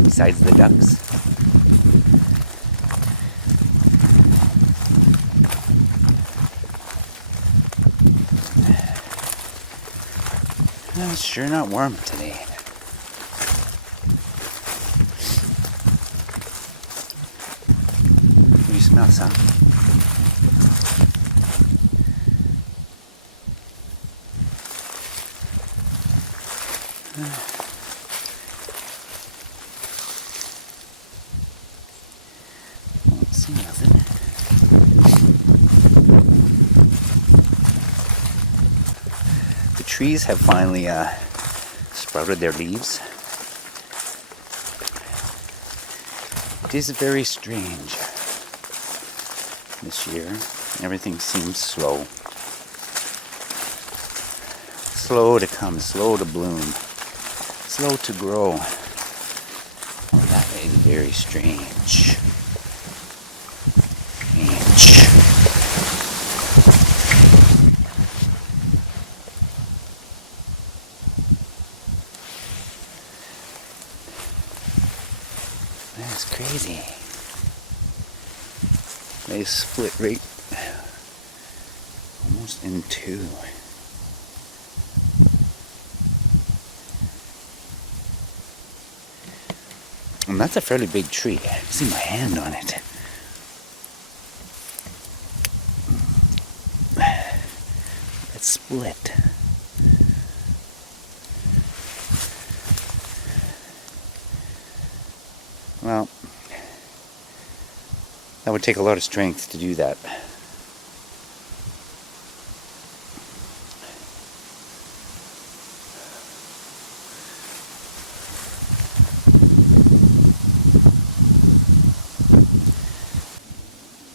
Besides the ducks. Well, it's sure not warm today. What do you smell, son? Trees have finally sprouted their leaves. It is very strange this year. Everything seems slow. Slow to come, slow to bloom, slow to grow. That is very strange. Crazy. They split right almost in two. And that's a fairly big tree. I can see my hand on it. It's split. Well, that would take a lot of strength to do that.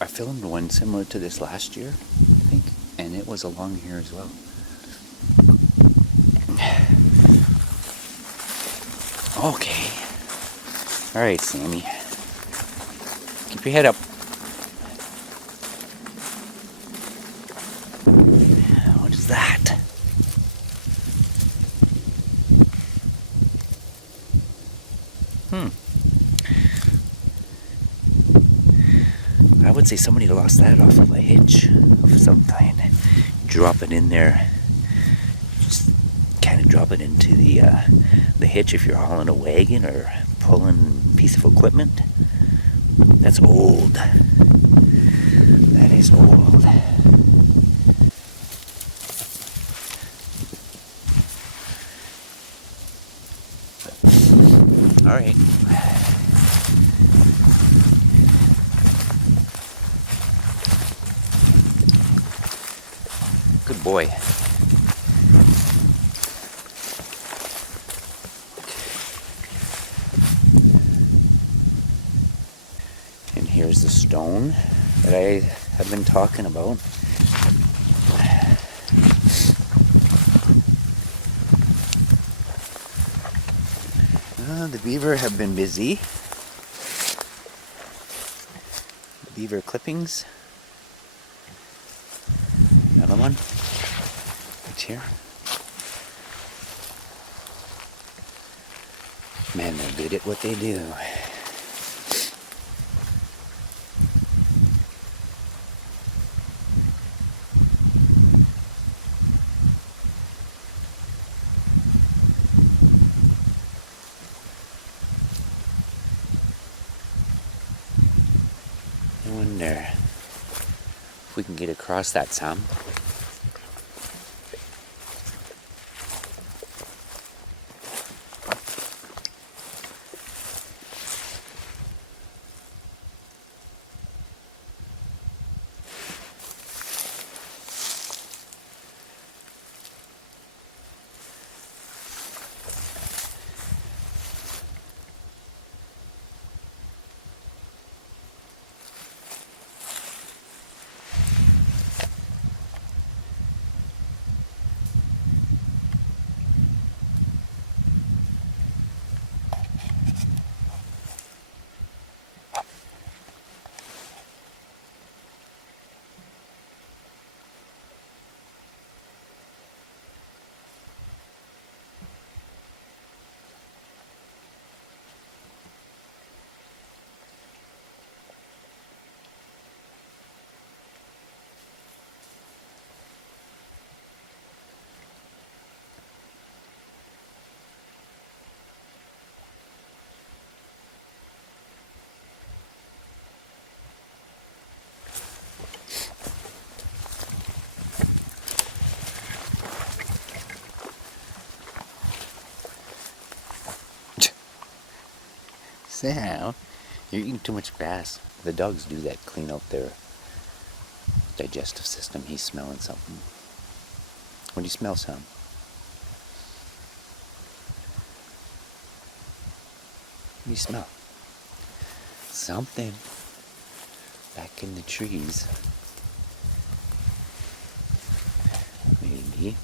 I filmed one similar to this last year, I think, and it was along here as well. Okay. Alright, Sammy. Keep your head up. What is that? I would say somebody lost that off of a hitch of some kind. Drop it in there. Just kind of drop it into the hitch if you're hauling a wagon or pulling a piece of equipment. That's old. That is old. All right. Good boy. And here's the stone that I have been talking about. The beaver have been busy. Beaver clippings. here. Man, they're good at what they do. I wonder if we can get across that some. Sam, you're eating too much grass. The dogs do that, clean out their digestive system. He's smelling something. What do you smell, Sam? What do you smell? Something back in the trees. Maybe.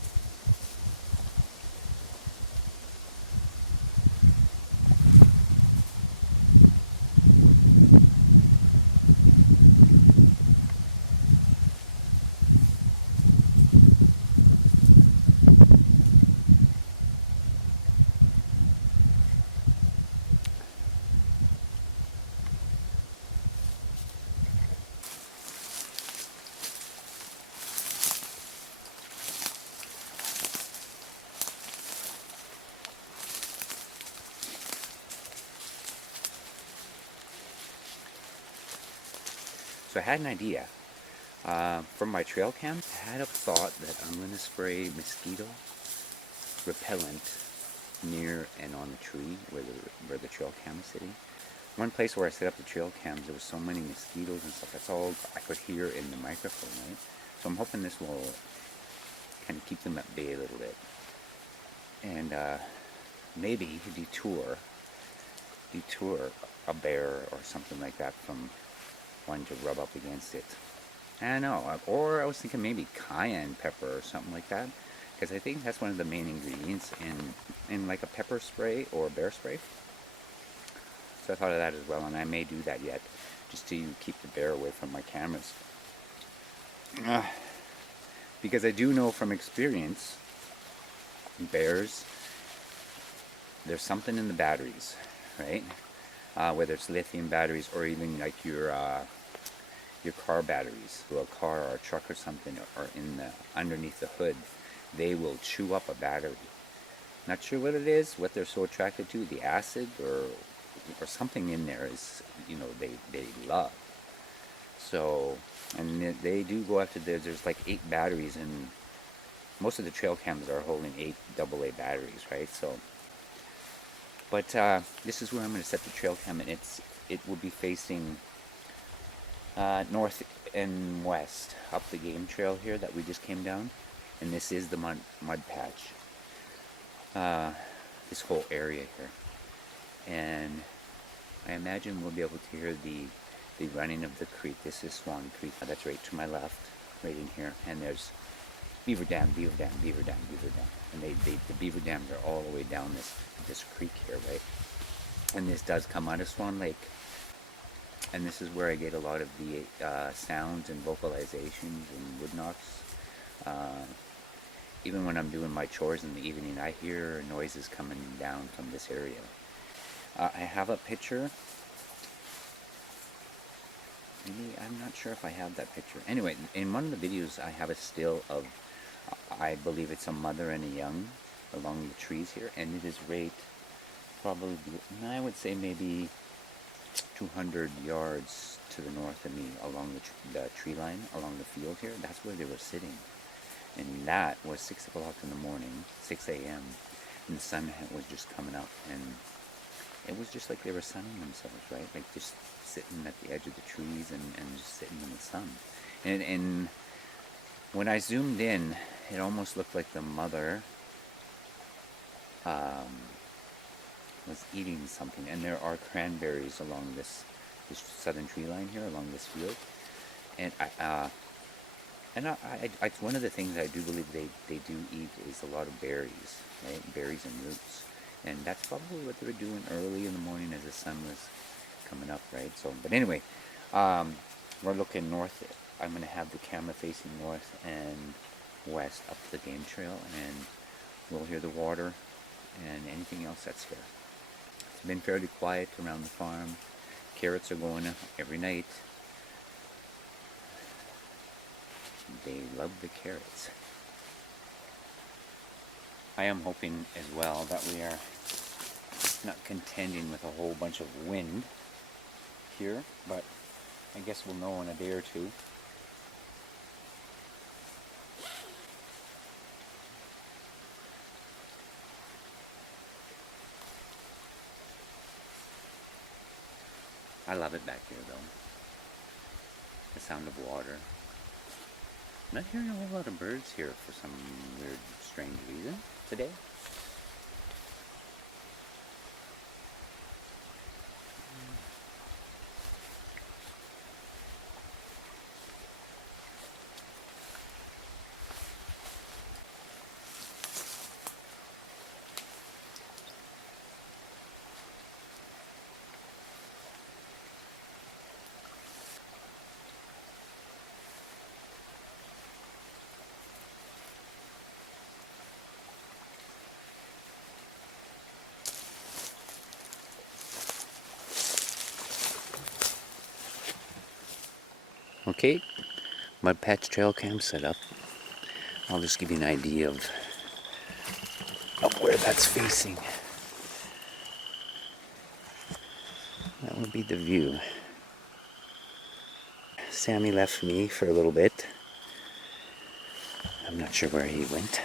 So I had an idea. From my trail cam, I had a thought that I'm going to spray mosquito repellent near and on the tree where the trail cam is sitting. One place where I set up the trail cams, there was so many mosquitoes and stuff. That's all I could hear in the microphone, right? So I'm hoping this will kind of keep them at bay a little bit. And maybe detour a bear or something like that from one to rub up against it. I don't know. Or I was thinking maybe cayenne pepper or something like that, because I think that's one of the main ingredients in like a pepper spray or bear spray. So I thought of that as well, and I may do that yet, just to keep the bear away from my cameras. Because I do know from experience, bears, there's something in the batteries, right? Whether it's lithium batteries or even like your car batteries, or a car or a truck or something, or underneath the hood, they will chew up a battery. Not sure what it is, what they're so attracted to, the acid or something in there is, they love. So, and they do go after there's like 8 batteries, and most of the trail cams are holding 8 AA batteries, right? So, but this is where I'm going to set the trail cam, and it will be facing north and west up the game trail here that we just came down, and this is the mud patch, this whole area here, and I imagine we'll be able to hear the running of the creek. This is Swan Creek. That's right to my left, right in here, and there's Beaver Dam, Beaver Dam, Beaver Dam, Beaver Dam, and the Beaver Dams are all the way down this creek here, right? And this does come out of Swan Lake. And this is where I get a lot of the sounds and vocalizations and wood knocks. even when I'm doing my chores in the evening, I hear noises coming down from this area. I have a picture. Maybe, I'm not sure if I have that picture. Anyway, in one of the videos, I have a still of, I believe it's a mother and a young along the trees here, and it is right probably, I would say maybe 200 yards to the north of me along the tree line, along the field here. That's where they were sitting. And that was 6 o'clock in the morning, 6 a.m. And the sun was just coming up, and it was just like they were sunning themselves, right? Like just sitting at the edge of the trees and just sitting in the sun. And when I zoomed in, it almost looked like the mother was eating something. And there are cranberries along this southern tree line here, along this field. And it's one of the things I do believe they do eat is a lot of berries, right? Berries and roots. And that's probably what they were doing early in the morning as the sun was coming up, right? So, but anyway, we're looking north. I'm going to have the camera facing north and west up the game trail, and we'll hear the water and anything else that's here. It's been fairly quiet around the farm. Carrots are going every night. They love the carrots. I am hoping as well that we are not contending with a whole bunch of wind here, but I guess we'll know in a day or two. I love it back here though. The sound of water. I'm not hearing a whole lot of birds here for some weird, strange reason today. Okay, mud patch trail cam set up. I'll just give you an idea of where that's facing. That would be the view. Sammy left me for a little bit. I'm not sure where he went.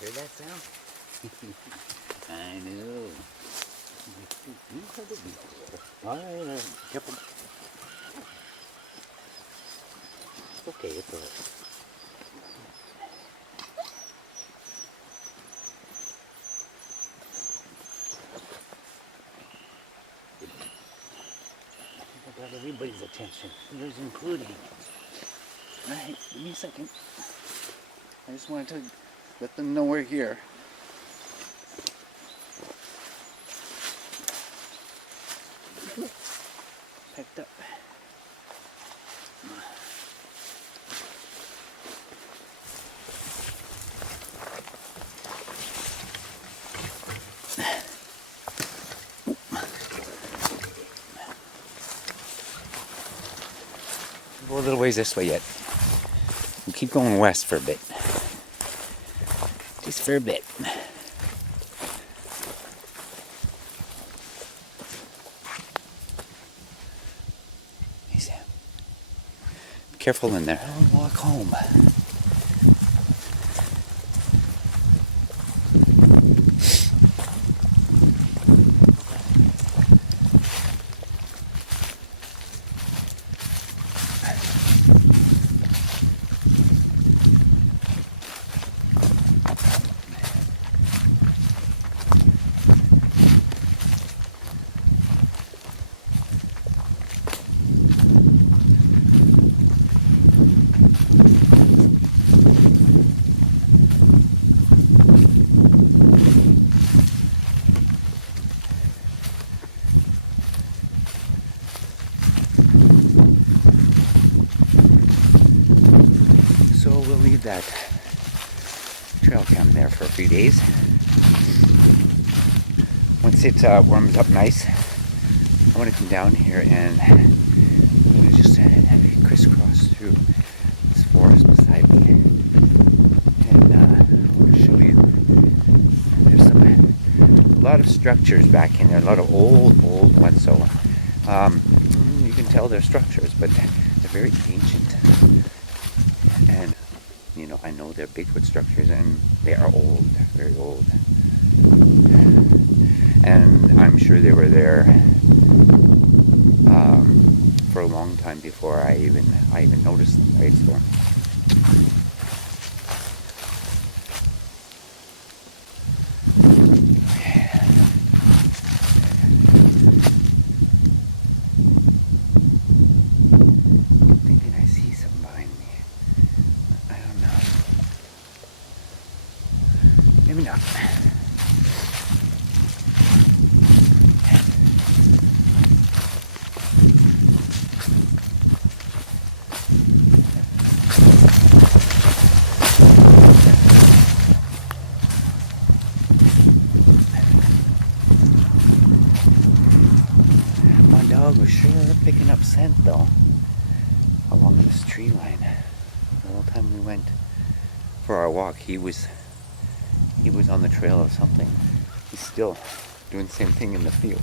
Hear that sound? I know. Alright. Yep. Okay, it's alright. I got everybody's attention. Somebody's including it. Alright, give me a second. I just wanted to let them know we're here. Like that. Go a little ways this way yet. We'll keep going west for a bit. Just for a bit. Hey Sam. Be careful in there. I'll walk home. that trail camp there for a few days. Once it warms up nice, I want to come down here and just have a crisscross through this forest beside me. And I want to show you. There's a lot of structures back in there, a lot of old ones. So you can tell they're structures, but they're very ancient. And I know they're Bigfoot structures, and they are old. They're very old. And I'm sure they were there for a long time before I even noticed them, right? So maybe I see some behind me. I don't know. Maybe not. My dog was sure picking up scent though along this tree line. The whole time we went for our walk, he was on the trail of something. He's still doing the same thing in the field.